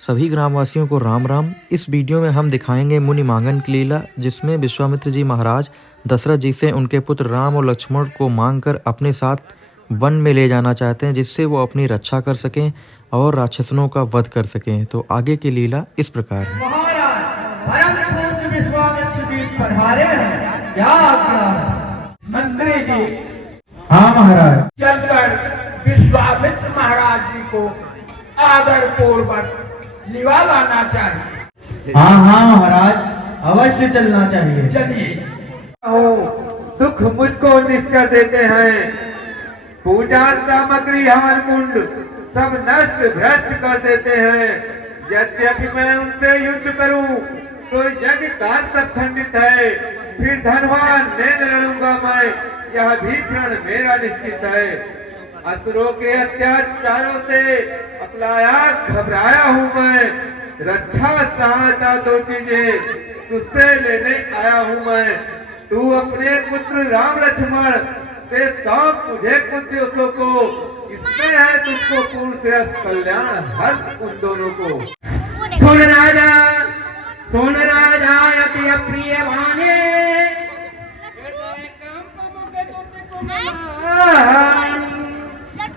सभी ग्रामवासियों को राम राम। इस वीडियो में हम दिखाएंगे मुनि मांगन की लीला, जिसमें विश्वामित्र जी महाराज दशरथ जी से उनके पुत्र राम और लक्ष्मण को मांगकर अपने साथ वन में ले जाना चाहते हैं, जिससे वो अपनी रक्षा कर सकें और राक्षसों का वध कर सकें। तो आगे की लीला इस प्रकार है। महाराज परम पूज्य विश्वामित्र जी पधारे हैं, क्या आज्ञा है? मंत्री जी, हाँ महाराज। चलकर विश्वामित्र महाराज जी को आदर पूर्वक लिवा लाना चाहिए। हाँ हाँ महाराज, अवश्य चलना चाहिए। चलिए। दुख मुझको निश्चय देते हैं, पूजा सामग्री हवन कुंड सब नष्ट भ्रष्ट कर देते हैं। यद्यपि मैं उनसे युद्ध करूं तो यज्ञ कार्य सब खंडित है, फिर धनवान नैन लड़ूंगा मैं, यह भी प्रण मेरा निश्चित है। असुरों के अत्याचारों से अकलाया घबराया हूँ मैं, रक्षा सहायता दो चीजें तुझसे लेने आया हूँ मैं। तू अपने पुत्र राम लक्ष्मण से सौंप मुझे कुछ दिवसों को, इसमें है तुझको पूर्ण श्रेष्ठ कल्याण हर्ष उन दोनों को। सुन राजा अति अप्रिय वाणी,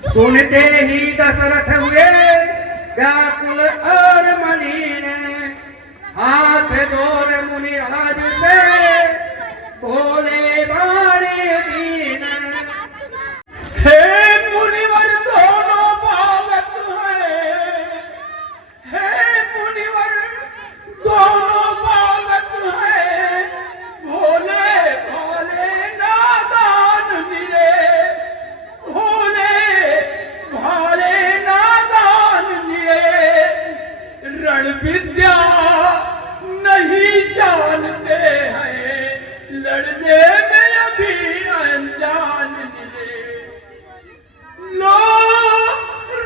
सुनते ही दशरथ हुए व्याकुल और मलिन, हाथ जोड़ मुनिराज से बोले बाणे दीन। हे मुनिवर दोनों बालक हैं, हे मुनिवर दोनों बालक हैं, भोले भाले नादान निरे, भोले भाले नादान निरे, रण विद्या नहीं जानते हैं, लड़ने में अभी अनजान निरे। लो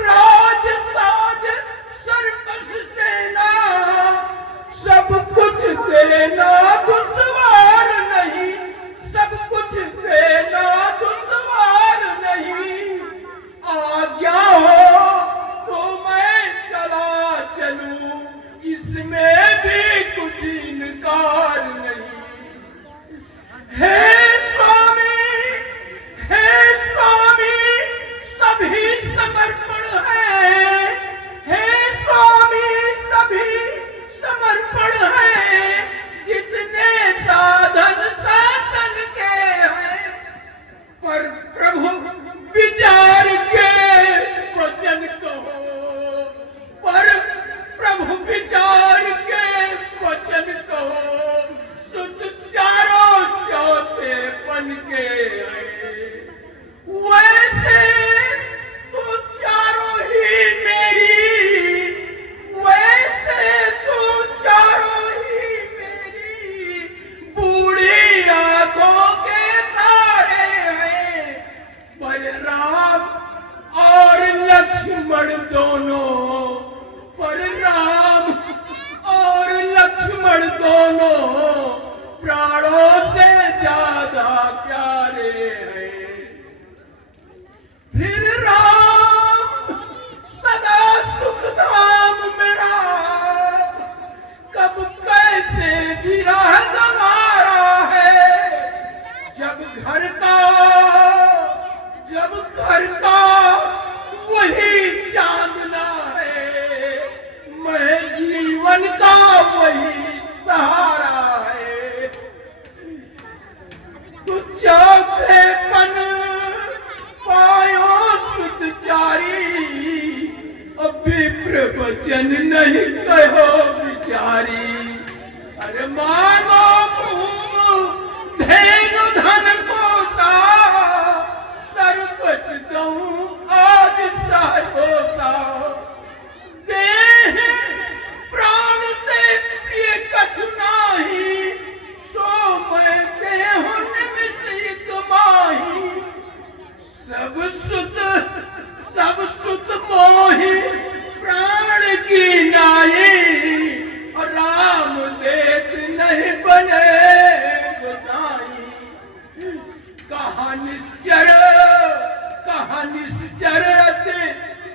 राज ताज सर्कस सेना, सब कुछ देना दुश्वार नहीं, सब कुछ देना दुश्वार नहीं। आज्ञा हो तो मैं चला चलूं, इसमें भी कुछ इनकार नहीं। हे स्वामी सभी समर्पण है, हे स्वामी सभी समर्पण है, जितने साधन शासन के हैं, पर प्रभु विचार के वचन कहो, पर प्रभु विचार के वचन कहो। सुत चारों चौथे बन के वैसे तो चारों ही मेरी, वैसे तो चारों ही मेरी, बूढ़ी आंखों के तारे हैं, पर राम और लक्ष्मण दोनों, पर राम और लक्ष्मण दोनों प्राणों से ज्यादा प्यारे हैं। फिर राम सदा सुखधाम मेरा, कब कैसे विरह गंवारा है। जब घर का वही चांदना है, मैं जीवन का वही सहारा है। तू चौथेपन पायो सुतचारी, अभी प्रवचन नहीं कहो विचारी। अरे मांगो भूम धेनु धन को सा, सर्वस दऊं आज साहोसा। देह प्राण ते प्रिय कछु नाही, सो मैं देहु निमिषिक माही। सब सुत मोहि प्राण की नाई, और राम देत नहीं बने गोसाई। कहा निश्चर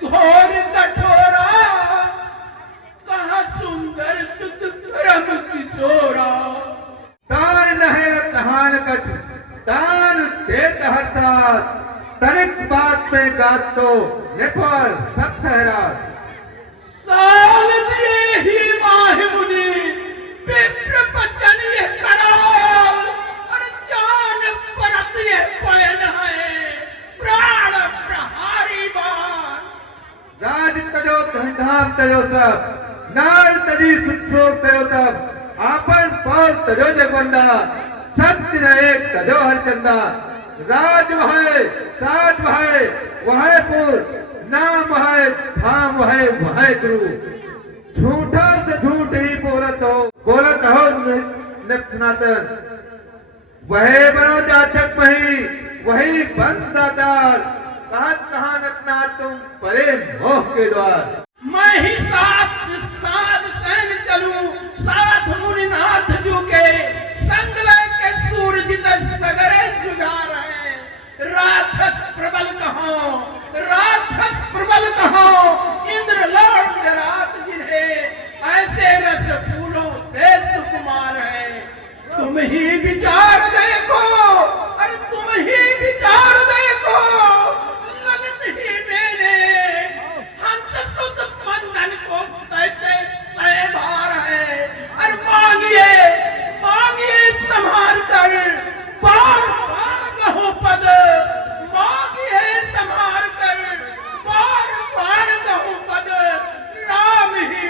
घोर कठोरा, दान देत हर साथ, तनिक बात पे गात तो निपर सब ठहरा। साल दिए ही माह मुनि विप्र बचन ये कराल, और जान परत ये पयन है प्राण प्रहारी बाण। राज तजो धनधाम तजो सब, नार तजी सुत्रोग तजो तब, आपन पाल तजो जगवंदा, सत्य न एक तजो हरचंदा। राज वह साज वह पुर, नाम है धाम है वह गुरु। झूठा से झूठ ही बोलत हो सनातन। वह बनो जाचक मही, वही बंद दातार, कहाँ नतना तुम परे मोह के द्वार। मैं ही साथ सैन चलूं, साथ मुनिनाथ झुके, संग के सूरज सगरे जुझार है। राक्षस प्रबल कहो, इंद्र लौट रात जिन्हें, ऐसे रस फूलों से सुकुमार है। तुम ही विचार देखो, अरे तुम ही विचार देखो, ललित ही मैंने हंस सुत मंदन को कैसे सह भार है। अरे मांगिए संभार कर, बार बार कहो पद, मांगिए संभार कर, बार बार कहो पद। राम ही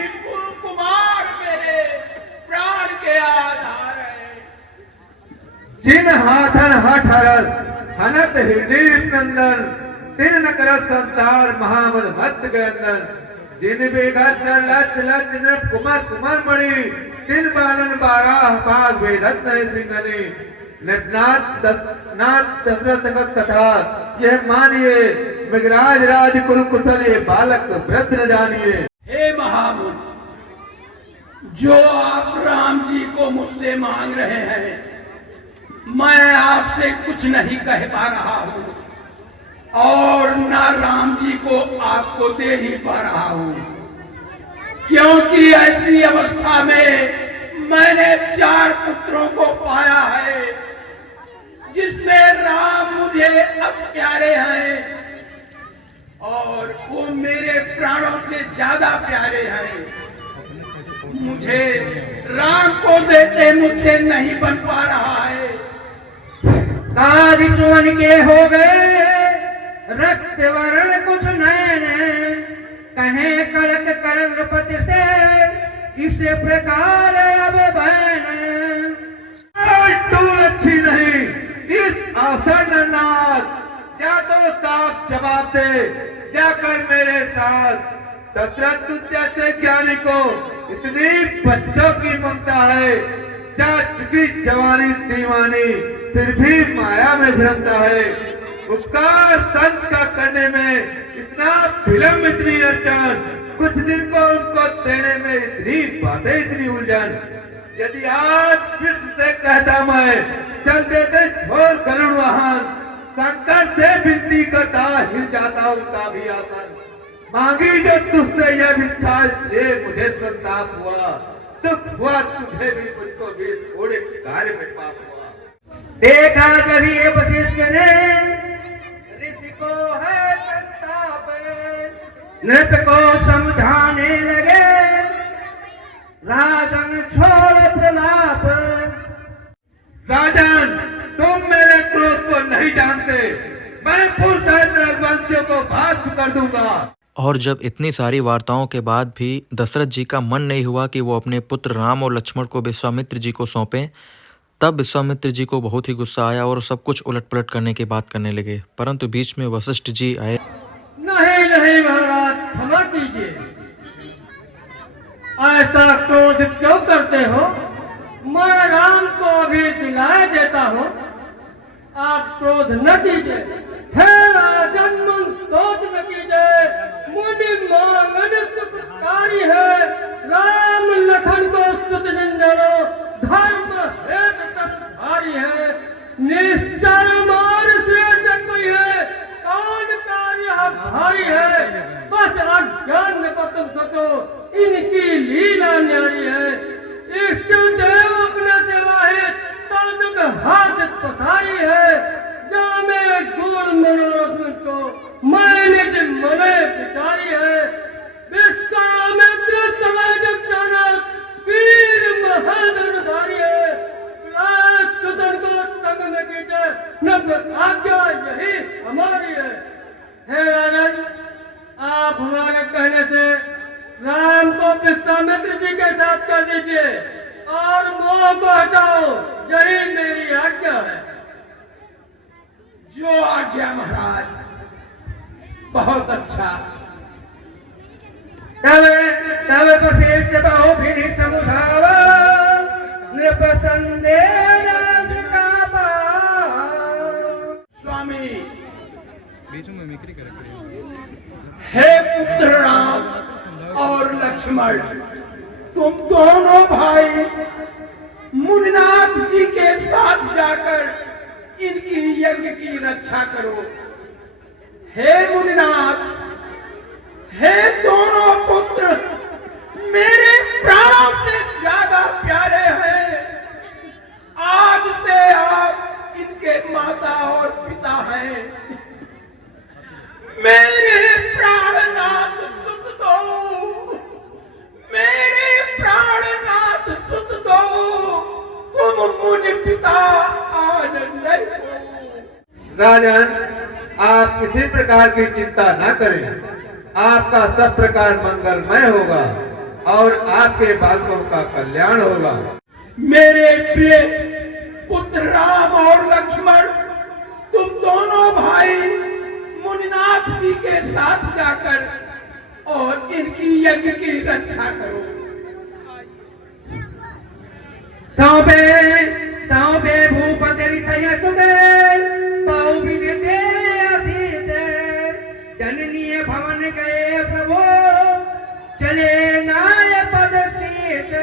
कुमार मेरे प्राण के आधार है। जिन हाथन हठ हरत, हनत हृदय नंदन, तिन न करत संसार महामद मत गंदन। जिन बेगा चर लच लच नट कुमार मणि, तिन बालन बाराह पाग वेदत नहीं श्रृंगनी। नटनाथ दशरथ कथा यह मानिए, मृगराज राज कुल कुशल ये बालक वृद्ध न जानिए। हे महामुनि, जो आप राम जी को मुझसे मांग रहे हैं, मैं आपसे कुछ नहीं कह पा रहा हूं, और ना राम जी को आपको दे ही पा रहा हूं, क्योंकि ऐसी अवस्था में मैंने 4 पुत्रों को पाया है, जिसमें राम मुझे अब प्यारे हैं, और वो मेरे प्राणों से ज्यादा प्यारे हैं। मुझे राम को देते मुझसे नहीं बन पा रहा है। काज सुवन के हो गए, रक्त वर्ण कुछ नयन, कहे कड़क कर नृपति से, इस प्रकार अब बहन। टूल अच्छी नहीं, इस अवसर नाथ, क्या तो साफ जवाब दे, जाकर मेरे साथ। दशरथ जैसे ज्ञानी को इतनी बच्चों की ममता है, जा चुकी जवानी दीवानी, फिर भी माया में भ्रमता है। उपकार संत का करने में इतना विलंब, इतनी अड़चन, कुछ दिन को उनको देने में इतनी बातें, इतनी उलझन। यदि आज फिर से कहता मैं, चल देते छोड़ गरुड़ वाहन, शंकर से विनती करता हिल जाता उनका भी आसन। मांगी जो तुझसे यह भिक्षा, ये मुझे संताप हुआ, दुख हुआ तुझे भी, मुझको भी थोड़े कार्य में पाप हुआ। देखा जब ये वशिष्ठ ने, ऋषि को है संताप, नृप को समझाने लगे, राजन छोड़ प्रलाप। राजन, तुम मेरे क्रोध को नहीं जानते, मैं पुरुषोत्तम रघुवंशियों को भस्म कर दूंगा। और जब इतनी सारी वार्ताओं के बाद भी दशरथ जी का मन नहीं हुआ कि वो अपने पुत्र राम और लक्ष्मण को विश्वामित्र जी को सौंपें, तब विश्वामित्र जी को बहुत ही गुस्सा आया और सब कुछ उलटपलट करने की बात करने लगे। परंतु बीच में वशिष्ठ जी आए। नहीं महाराज, क्षमा कीजिए, ऐसा क्रोध क्यों करते हो? मैं राम को अभी दिलाए देता हूँ, आप क्रोध न कीजिए। हे राजन, मन सोच न कीजिए, मुनि मांगन सुखकारी है, राम लखन को सुत जंजनो, धर्म हेत तत्धारी है, निश्चर मान से जन्मी है, कान कार्य भारी है, बस अज्ञान पतन सतो, इनकी लीला न्यारी है। इष्ट देव अपने सेवा है, तन हाथ पसारी है, मने विचारी है। विश्वामित्र समय जब जनक वीर महल है, राजसुतन को संग में कीजिए, नव आज्ञा यही हमारी है। हे राजन, आप हमारे कहने से राम को विश्वामित्र जी के साथ कर दीजिए और मोह को हटाओ, यही मेरी आज्ञा है। जो आज्ञा महाराज, बहुत अच्छा। तब वशिष्ठ बहु भी समुझाव नृप संदेह स्वामी, हे पुत्र राम और लक्ष्मण, तुम दोनों भाई मुनिनाथ जी के साथ जाकर इनकी यज्ञ की रक्षा करो। हे मुनिनाथ, हे दोनों पुत्र मेरे प्राणों से ज्यादा प्यारे हैं। आज से आप इनके माता और पिता हैं। मेरे प्राणनाथ सुत दो, मेरे प्राणनाथ सुत दो, तुम मुझ पिता आज नहीं हो। राजन, आप किसी प्रकार की चिंता न करें, आपका सब प्रकार मंगलमय होगा और आपके बालकों का कल्याण होगा। मेरे प्रिय पुत्र राम और लक्ष्मण, तुम दोनों भाई मुनिनाथ जी के साथ जाकर और इनकी यज्ञ की रक्षा करो। सौंपे सौंपे भूपति सुते बहुविध दे आशीष, जननीय भवन गए प्रभु चले नाय पद शीत।